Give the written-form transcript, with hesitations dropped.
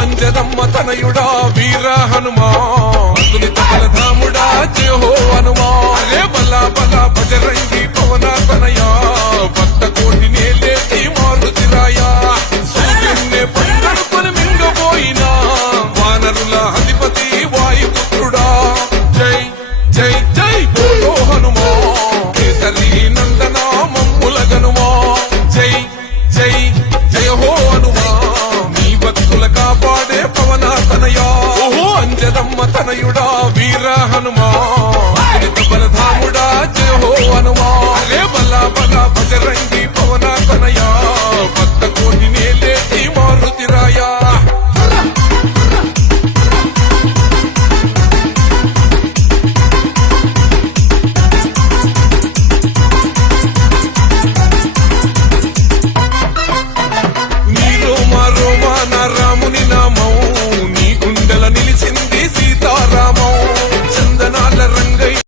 అంజదమ్మ తనయుడా వీర హనుమా అతులిత బలధాముడా జయ హో హనుమా అరే బలా బలా బజరంగి పవన తనయా భక్త కోటి నేలేటి మారుతిరాయా సూర్యున్నే పండుకొని మింగబోయినా వానరుల అధిపతి వాయుపుత్రుడా జై జై జై బోలో హనుమా కేసరి నందన మమ్ముల గనుమా జై జై జయ హో హనుమా నీ భక్తుల కాపాడే పవన తనయా ఓహో అంజదమ్మ తనయుడా వీర హనుమా